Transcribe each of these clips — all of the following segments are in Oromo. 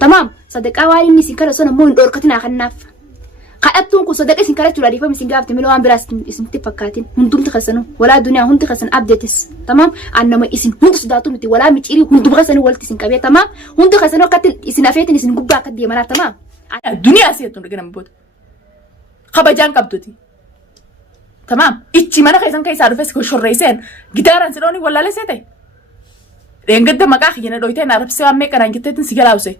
تمام صدقة واني نسين كلا سنة مو ندور كتنا خناف قعدتون كو صدقة سين كلا تولادي فمسين قابت ملوان براس اسم تفكاتين هندوم تخسنو ولا دنيا هند تخسن أبديتس تمام أنا ما اسم هند صداتو متي ولا متشيري هندوم خسنو ولتي سين كابيا تمام هند خسنو قتل اسم أفيتين اسم قبّا قدي منا تمام الدنيا أسيتون رجعنا مبود خبجان كبدتي تمام إتشي منا خيسان كيسارو فيسكو شرّيسين جدارن سلوني ولا لسيته لين قد ما كاخي أنا دويتين عرب سوا ميك أنا جتتن سجلاوسي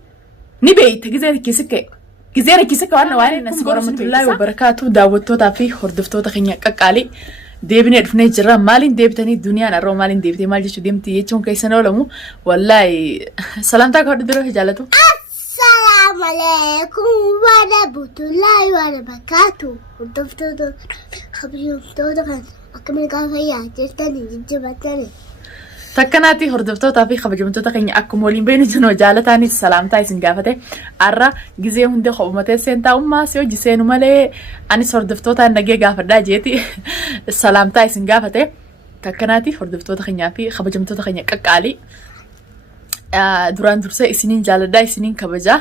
نبي تجزير كيسك جزيرة كيسك وأنا وين الناس ورحمة الله وبركاته دعوتو تعفي خردفتو تخيني كقالي ديبني عرفني جرا مالين ديبتني الدنيا أنا رو مالين ديبتي مال جشو ديمتي يجون كيسنا لهمو والله سلامتك هاد دروه جالتو السلام عليكم ورحمة الله وبركاته خردفتو خبرتو تخن أكمل كافية جلتني جبتني تكناتي هردفتو تعفي خبرتو تخيني أكملين بين جنو جالتاني سلامتاي سنجافته أرى جزيه هندي خبمته سنتا وما سيو جسينو ماله أني هردفتو تان نجي جافدا جيتي سلامتاي سنجافته تكناتي هردفتو تخيني في خبرتو تخيني كقالي duraan dursee isiniin jaaladhaa isiniin kabajaa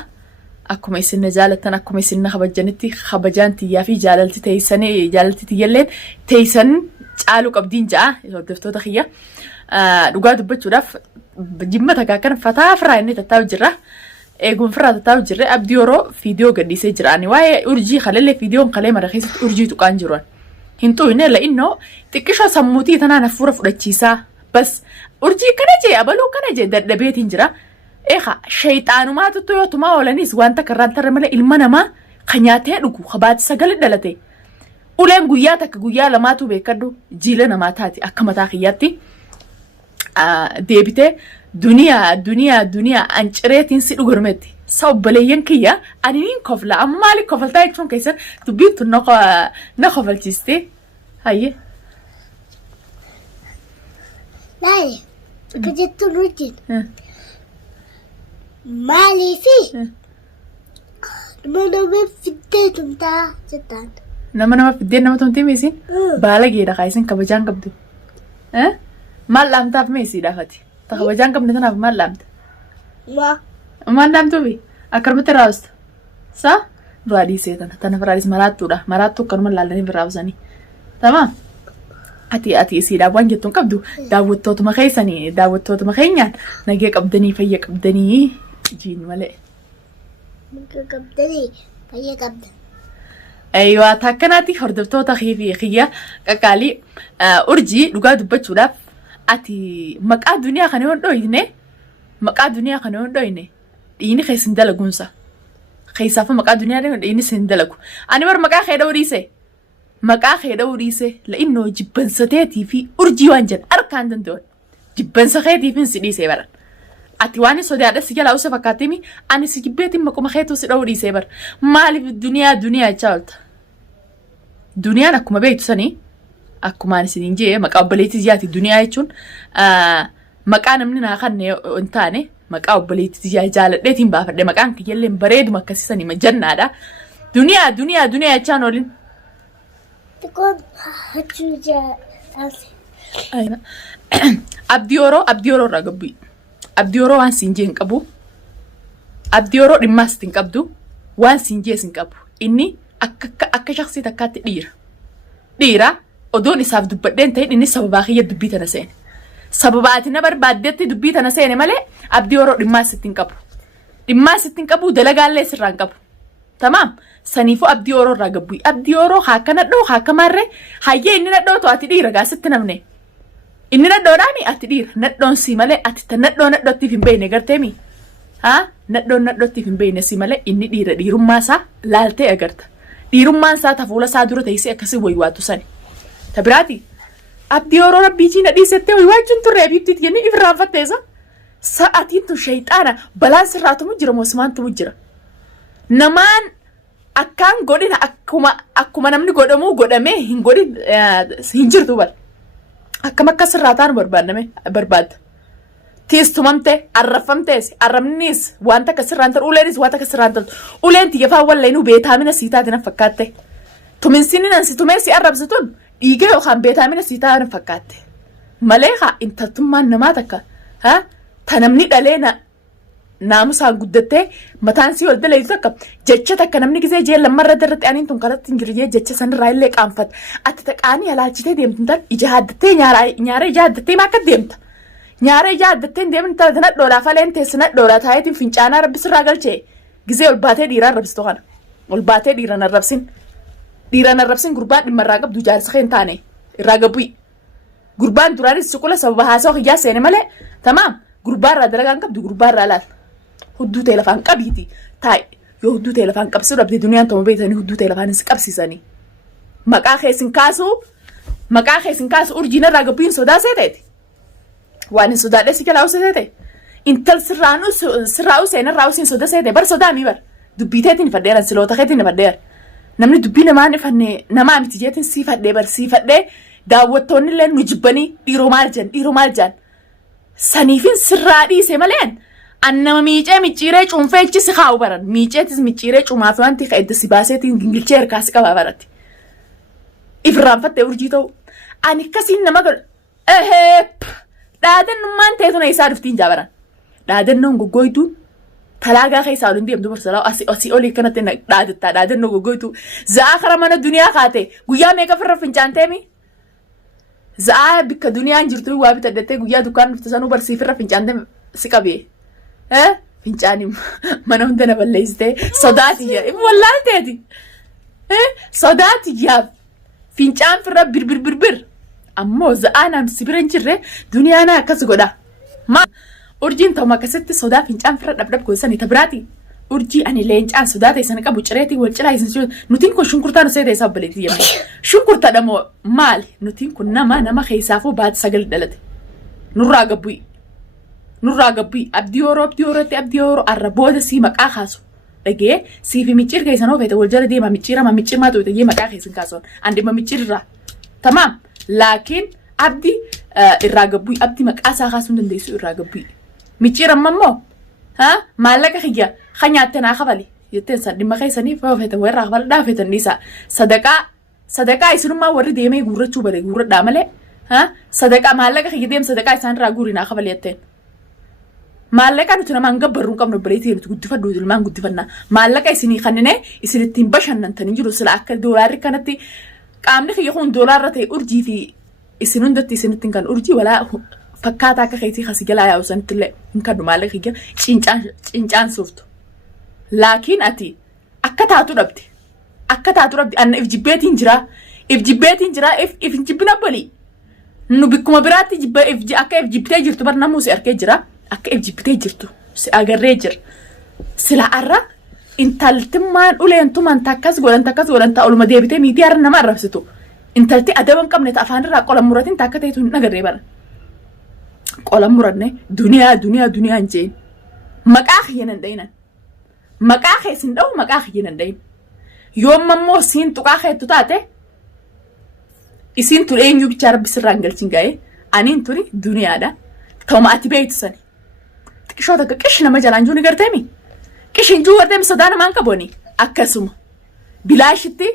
akkuma isin jaalattan akkuma isin kabajanitti kabajaan tiyyaa fi jaalalti teessanii jaalalti tiyyalleen teessan caaluu qabdiin ja'a hordoftoota kiyya dhugaa dubbachuudhaaf jimma takaakan fataa firaa inni tattaa'u jirra eeguun firaa tattaa'u jirre abdii yeroo fiidiyoo gadhiisee jiraani waa'ee urjii kaleellee fiidiyoon kalee mara keessatti urjii tuqaan jiruan hin tu'ine la'innoo xiqqishoo sammuutii tanaan hafuura fudhachiisaa بس أرجي كناجي أبلو كناجي دبيتين جرا إيخا شيطان ما تطيو تما ولا نيس وانتا كران ترملا المنا ما خنياتي لكو خبات سجل دلتي ولين قوياتك قويا لما تو بيكدو جيلنا ما تاتي أكما تاخياتي ديبتي دنيا أنشريتين سيلو غرمتي صوب بليين كيا أنين كفلا أما مالي كفلتا يكفون كيسر تبيتو نخفل تيستي هاي ناي كجت الرجل مالي فيه نمنا في الديت متاع جدان نمنا في الديت نمنا تمتي ميسين بالغي دا خايسين كبجان كبدو ما لامتا في ميسي دافتي تخبجان كبدو تنا ما لامتا ما لامتو بي أكرمت راوست صح برادي سيتنا تنا برادي مراتو كرم لالني براوزاني تمام أتي سيدا وانجتون كبدو داوتوت مخيسني داوتوت مخينيان نجيك أبدني فيك أبدني جين ملئ نجيك أبدني فيك أبدني أيوة تاكناتي هردفتوتا خيفي خيا كالي أرجي لقاد بتشولاف أتي مكا دنيا خنون دوينه مكا دنيا خنون دوينه إني خيسن دلقونسا خيسافو مكا دنيا إني سندلقو أنا بر مكا خيدو ريسي مقا خيدو ريسه لانه جبنساتي في ارجي وانجن اركان دندون جبنساتي في سديسه بر اتواني سوداده سيجلا اوسه فكاتيمي اني سيجبيتي مكو مخيتو سدو ريسه بر مالي في الدنيا تشالت دنيا نكما بيتو سني اكما نسينجي مقا بليتي زياتي الدنيا يچون مقا نمننا خني انتاني مقا بليتي زيا جالدتين بافده مقان كيلين بريد مكسسني مجنادا دنيا تشانولين تكون هتشوجا أيوة أبديورو رجبي أبديورو وان سنجين كابو أبديورو رماستين كابدو وان سنجين كابو إني أك شخصي تكات ديرا أدوني ساف دبدين تين إني سبباخية دبيت أنا سين سبباتنا بربادتي دبيت أنا سين ماله أبديورو رماستين كابو دلقال لي سران كابو تمام سنيفو أبديورو رجبي أبديورو هاكنا دو هاكمارة هاي إننا دو تو أتدير رجعستنا مني إننا دو راني أتدير ندون سيمالة ندون تيفين بيني قرتمي ها ندون تيفين بيني سيمالة إني ديرم ماسا لالتي أقرت ديرم ماسا تفولا سادورة تيسي أكسي ويواتو سني تبراتي أبديورو ربيجي ندي ستة ويواتشون ترابي بتتيني إفرام فتيزا ساعتين تو شيطانا بلانس راتو مجرى موسمان تو مجرى نمان akkaan godina akkuma namni godhamu godhame hin godin hin jirtu bal akkam akka sirraataan barbaadda teestumamte arrafamtees arrabnis wanta ka sirraantar uleenis wanta ka sirraantar uleen tiyyafaa wallaynu beetaamina siitaatiin fakkaatte tuminsinni nansi tumeensi arrabsitun dhiiga yookaan beetaamina siitaatiin fakkaatte malee haa intaltummaan namaa takka ta namni dhaleena naamusaan guddattee mataan sii ol dalaytu akka jecha takka namni gisee jee lammarra darratti aniin tun kanatti hin jirre jecha sanirraa illee qaanfata ati taqaanii alaalchitee deemtu tan ija haddattee nyaara ija haddattee maakka deemta nyaara ija haddattee deemtu tan nadhoolaa faleen teessa nadhoolaa taayetiin fincaanaa rabbisirraa galchee gisee ol baatee dhiiraan rabsitu kana ol baatee dhiiraan arrabsin gurbaan dhimmarraa qabdu jaarsa kee hin taane irraa gabbu'i gurbaan duraanis suqula sababa haasaa hiyyaa seene malee tamaam gurbaarraa dalagaan qabdu gurbaarraa laal hudduu ta'e lafaan qabiiti taa'e yoo hudduu ta'e lafaan qabsuu dhabde duniyaan toma beekanii hudduu ta'e lafaan si qabsiisanii maqaa keessin kaasu urjiinarraa gabbuun sodaa seeteeti waan hin sodaadhee si jalaa usee seete intal sirraa useenarraa usiin soda seete bar sodaa mii bar dubbiteetiin fadheeran siloota keetiin fadheera namni dubbii namaan ifannee namaa miti jeetiin sii fadhee bar sii fadhee daawwattoonni illee nu jibbanii dhiiroo maal jaan saniifin sirraa dhiise maleen annama miicee micciiree cuunfee ichi si kaa'u baran miiceetis micciiree cumaaf wanti ka'edda si baaseetiin gingilchee harkaa si qabaa baratti ifirraanfattee urjii ta'u ani akkasiin nama godha dhaadannummaan teetuna isaa dhuftiin jaabaran dhaadannoon goggooytuun talaagaa keessaa olin deemtu barsalaa asii olii kanatti dhaadattaa dhaadannoo goggooytuu za'aa kara mana duniyaa kaate guyyaa meeqa firra fincaanteemi za'aa bikka duniyaan jirtu waa bitaddattee guyyaa dukkaan dhufte sanuu barsiifirra fincaante si qabee fincaanii mana hunda na balleessitee sodaatiyyaa wallaalteeti sodaatiyyaaf fincaan firra birbir ammoo za'aa naam si bira hin jirre duniyaana akkas godha urjiin ta'uma akkasitti sodaa fincaan firra dhabdhab goosanii tabiraati urjii ani leencaan sodaa ta'e qabu cireetii wal cilaa isin nutiin kun shunkurtaa nu seeta isaa obbaleetii yemma shunkurtaa dhamoo maali nutiin kun nama keessaafuu baati sagal dhalate nurraa gabbu'i abdii yeroo arra booda sii maqaa kaasu dhagee siifi micciir keessan oofete wal jala deema micciirmaa tuute jee maqaa keessan kaasuun andima micciirraa tamaam laakiin abdii irraa gabbu'i abdii maqaa isaa kaasuu hin dandeessu irraa gabbu'i micciiramma immoo maallaqa kiyya kan nyaatte naa kabali jetteen san dhimma keessaniif oofetan warraa kabala dhaafetan dhiisaa sadaqaa isinummaa warri deemee guurrachuu bare guurradhaa malee sadaqaa maallaqa kiyya deem sadaqaa isaanirraa guurii naa kabali jetteen maallaqa nuti namaan gabbarruu qabnu obboleetii nuti guddifadhu ilmaan guddifannaa maallaqa isinii kannine isin ittiin bashannantanii jiru sila akka doolaarri kanatti qaamni kiyya kun doolaarra ta'e urjii fi isin hundatti isinittiin kan urjii walaa fakkaataa akka keetii kasi jalaa yaa'u sanittillee hin kadhu maallaqa kiyya cincaan sooftu laakiin ati akka taatu dhabde anna if jibbeetiin jiraa if hin jibbina bolii nu bikkuma biraatti akka if jibbitee jirtu bar namuu si arkee jira akka if jibbitee jirtu si agarree jira sila arra intaltimmaan uleentumaan takkas godhan ta'a oluma deebitee miitii har'a nama arrabsitu intalti adaban qabne ta afaanirraa qolan muratiin takka ta'etu hin agarree bara qolan muranne duniyaa hin jeen maqaa kiyyanan dhayinan maqaa keessin dha'u maqaa kiyyanan dhayin yoomma immoo siin tuqaa keettu taate isiin tun eenyuu bichaa rabbi sirraa hin galchin ga'ee aniin tuni duniyaadha ta'uma ati beeytu sani xiqqishoota akka qish nama jalaan juu ni garteemi qishin juu garteemi sodaa namaan qabooni akkasuma bilaashitti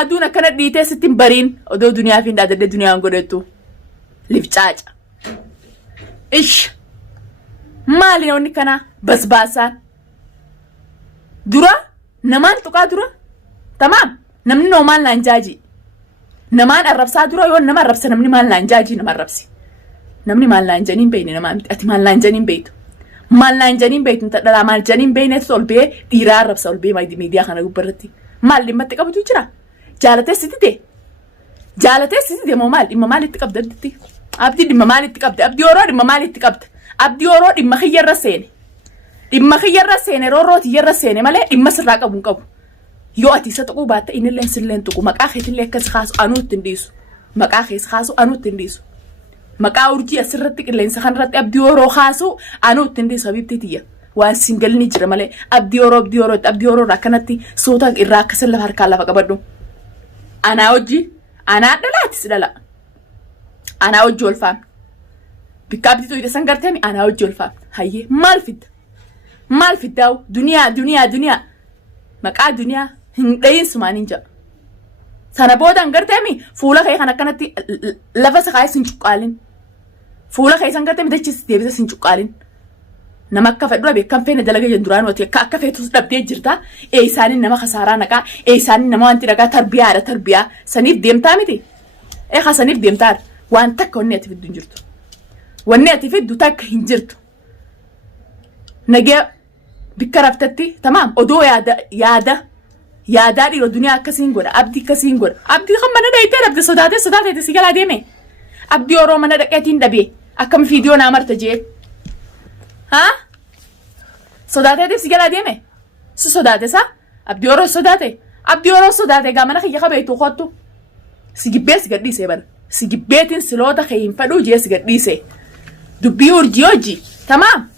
aduun akkana dhiitee sittiin bariin odoo duniyaa fi hin dhaadadde duniyaan godhettu lifcaaca ish maali namni kana basbaasaan dura namaan tuqaa dura tamaam namni noomaan laan jaaji namaan arrabsaa dura yoo nama arrabsa namni maal laan jaaji nama arrabsi namni maal laan janiin beeyne namaa miti ati maal laan janiin beeytu maal laan janiin beeytu dhalaa maal janiin beeyneetu ol bee dhiiraa arrabsa ol bee miidiyaa kana gubbarratti maal dhimmatti qabutu jira jaalatee siti moo maal dhimma maalitti qabda abdii dhimma maalitti qabda abdii yeroo dhimma maalitti qabda abdii yeroo dhimma kiyyarra seene roorrooti yarra seene malee dhimma sirraa qabu hin qabu yoo ati isa tuquu baatte inilleen silleen tuqu maqaa keetillee akkas kaasu anuutti hin dhiisu maqaa keessa kaasu anuutti hin dhiisu maqaa urjii asirratti qilleensa kanarratti abdii yeroo kaasu anuutti hin dhiisu habiibtii tiyya waan singalni jira malee abdii yeroo akkanatti suuta irraa akkasin lafa harkaan lafa qabadhu anaa dhalaatis dhala anaa hojii ol faamne bikka abdii tuyite san garteemi anaa hojii ol faamne hayyee maal fiddaawu duniyaa maqaa duniyaa hin dhayin sumaaniin jedha sana boodan garteemi fuula kee kan akkanatti lafa sakaayee sin cuqqaalin fuula kee san garteemi dachis deebisa sin cuqqaalin nama akka fedhu dhabe kan feene dalaga jen duraan wati akka feetus dhabdee jirta isaanin nama khasaaraa naqaa isaanin nama wanti dhagaa tarbiyaa saniif deemtaa miti saniif deemtaa waan takka wanni ati fiddu hin jirtu wanni ati fiddu takka hin jirtu nagee bikka raftatti tamaam odoo yaadaa dhiiroo duniyaa akkasiin godha abdii akkasiin godha abdii kan mana dhayitee dhabde sodaatee si galaa deeme abdii yeroo mana dhaqeetiin dhabee akkam fiidiyoo naa marta jee sodaatee si galaa deeme si sodaate saa abdii yeroo sodaate gaa mana kiyya qabeetu kottu si gibbee si gadhiisee bana si gibbeetiin siloota kee hin fadhuu jee si gadhiisee dubbii urjii hojii tamaam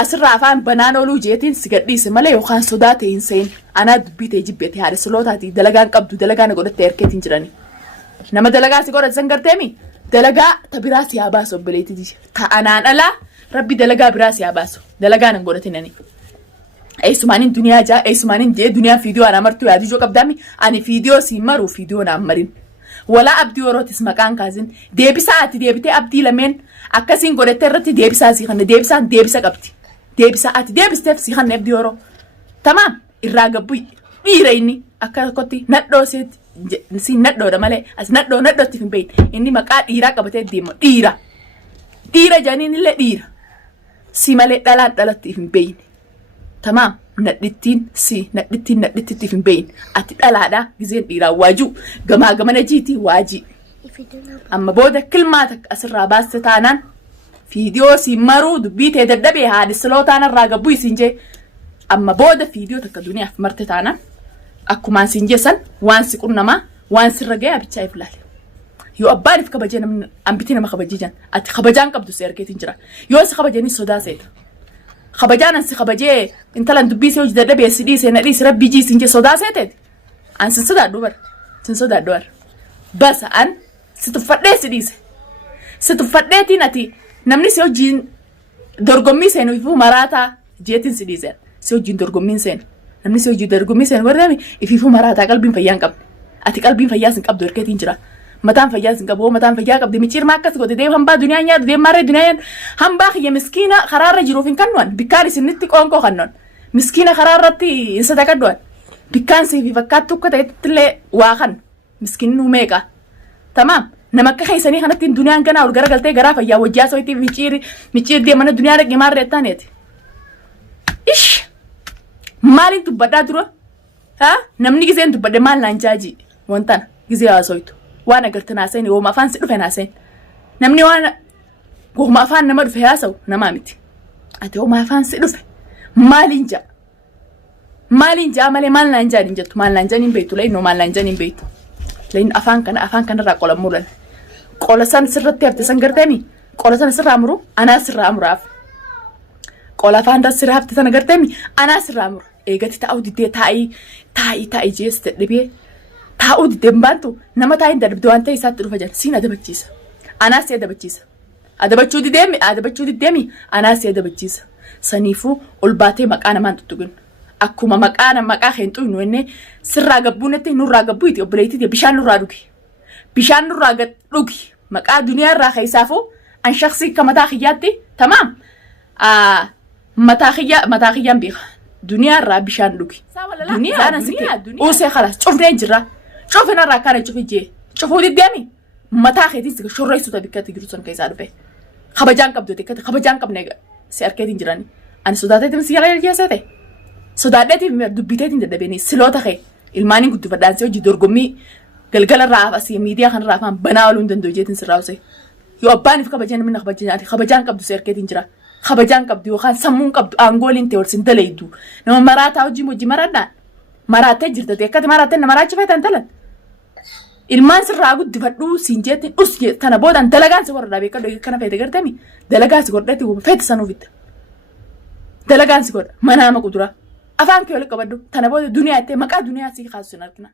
asirraa afaan banaan ooluu jeetiin si gadhiise malee yookaan sodaate hin seen anaa dubbii ta'e jibbeete haadha silootaati dalagaan qabdu dalagaan godhatte erkeetiin jirani nama dalagaa si godhate san garteemi dalagaa ta biraa si haa baasu obboleetii ta anaan alaa rabbi dalagaa biraa si haa baasu dalagaan hin godhatinani eessumaaniin duniyaa jaa eessumaaniin jee duniyaa fiidiyoo anaa martuu yaadijoo qabdaami ani fiidiyoo siin maruu fiidiyoo naan marin walaa abdii yerootis maqaan kaasin deebisaa ati deebitee abdii lameen akkasiin godhatte irratti deebisaa si kanne deebisaan deebisa qabdi deebisa ati deebisteef si kanne abdii yeroo tamaam irraa gabbuy dhiira inni akka tokkotti nadhoo si nadhoodha malee as nadhootti hin beeyin inni maqaa dhiiraa qabatee deemu dhiira janiin illee dhiira si malee dhalaan dhalatti hin beeyin tamaam nadhittiin hin beeyin ati dhalaadhaa gizeen dhiiraa waajuu gamaa gamana jiitii waajii amma booda kilmaata asirraa baaste taanaan fiidiyoo siin maruu dubbii ta'e dadhabee haadhisiloo taanarraa gabbuu isin jee amma booda fiidiyoo takka duniyaaf marte taanaan akkumaan siin jeessan waan si qunnamaa waan sirra ga'e abichaa if laale yoo abbaaniif kabajee namni ambitii nama kabajee jan ati kabajaan qabdu si argeetiin jira yoo si kabajanii sodaa seeta kabajaan ansi kabajee intalan dubbii si hojii dadhabee si dhiisee na dhiisi rabbii jiisin jee sodaa seeteeti an sin sodaadhu bar basa an si tuffadhee si dhiise si tuffadheetiin ati namni si hojiin dorgommii seenu ifuu maraataa jeetiin si dhiiseen si hojiin dorgommiin seenu namni si hojii dorgommii seenu warreemi ifuu maraataa qalbiin fayyaan qabdi ati qalbiin fayyaa sin qabdu erkeetiin jira mataan fayyaa sin qabu mataan fayyaa qabdi micciirmaa akkas godhe deem hambaa duniyaa nyaatu deem maaree duniyaa hambaa kiyya miskiina karaarra jiruuf hin kannuan bikkaan isinitti qoonqoo kannoon miskiina karaarratti hin sadaqadduan bikkaan siifi fakkaattu akka ta'ettillee waa kan miskiinni meeqa tamaam nama akka keessanii kanatti duniyaan ganaa ol garagaltee garaa fayyaa wajjaa soitii micciir deemana duniyaa dhaqee maarree taaneeti ish maaliin dubbadhaa dura namni gizeen dubbadhe maal naan jaajii wantaan gizee haasoitu waan agartan haaseen wooma afaan si dhufe haaseen namni waan wooma afaan nama dhufe haasa'u namaa miti ati wooma afaan si dhufe maaliin jaa malee maal naan jaaniin jettu maal naan jaaniin beektu la'innoo maal naan jaaniin beektu lain afaan kanarraa qola muran qola san sirratti hafte san garteemi qola san sirraa muru anaa sirraa muraaf qola afaan das sirraa hafte san garteemi anaa sirraa muru eegati taa'uu diddee taa'ii jeeste dhibee taa'uu diddee baantu nama taa'in dadhabde waan ta'e isaatti dhufa jan siin adabachiisa anaa si adabachuu diddeemi anaa si adabachiisa saniifuu ol baatee maqaa namaan tuttuqin akkuma maqaa keenxuu hin wenne sirraa gabbuunetti nurraa gabbuuti obboleettii bishaan nurraa dhugi maqaa duniyaarraa keessaafuu an shaksii akka mataa kiyyaatti tamaam mataa kiyyaan beeka duniyaarraa bishaan dhugi duniyaa uusee kalaas cufnee jirra cufinarraa kana cufuu diddeemi mataa keetiin shorreessuuta bikkatti jiru san keessaa dhufe kabajaan qabdu tikkatti kabajaan qabne si arkeetiin jirani ani sodaateetiin si yala jeesee ta'e sodaadheetiif dubbiteetiin dadhabanii siloota kee ilmaaniin guddifadhaansee hojii dorgommii galgalarraa asii miidiyaa kanarraa afaan banaa ooluu hin danda'u jeetiin sirraa usee yoo abbaaniif kabajaan namni kabajaan qabdu si arkeetiin jira kabajaan qabdu yookaan sammuun qabdu aangooliin ta'e ol sin dalaydu nama maraataa hojii maraadhaan maraattee jirta akkati maraattee nama raachifatan talan ilmaan sirraa guddifadhuu siin jeetiin us tana boodaan dalagaan si godha beekadhu kana feete gartami dalagaan si godhatti feete sanuufitta dalagaan si godha mana nama kuduraa afaan kee walitti qabadhu tana booda duniyaa ittee maqaa duniyaa si kaasu sin argina.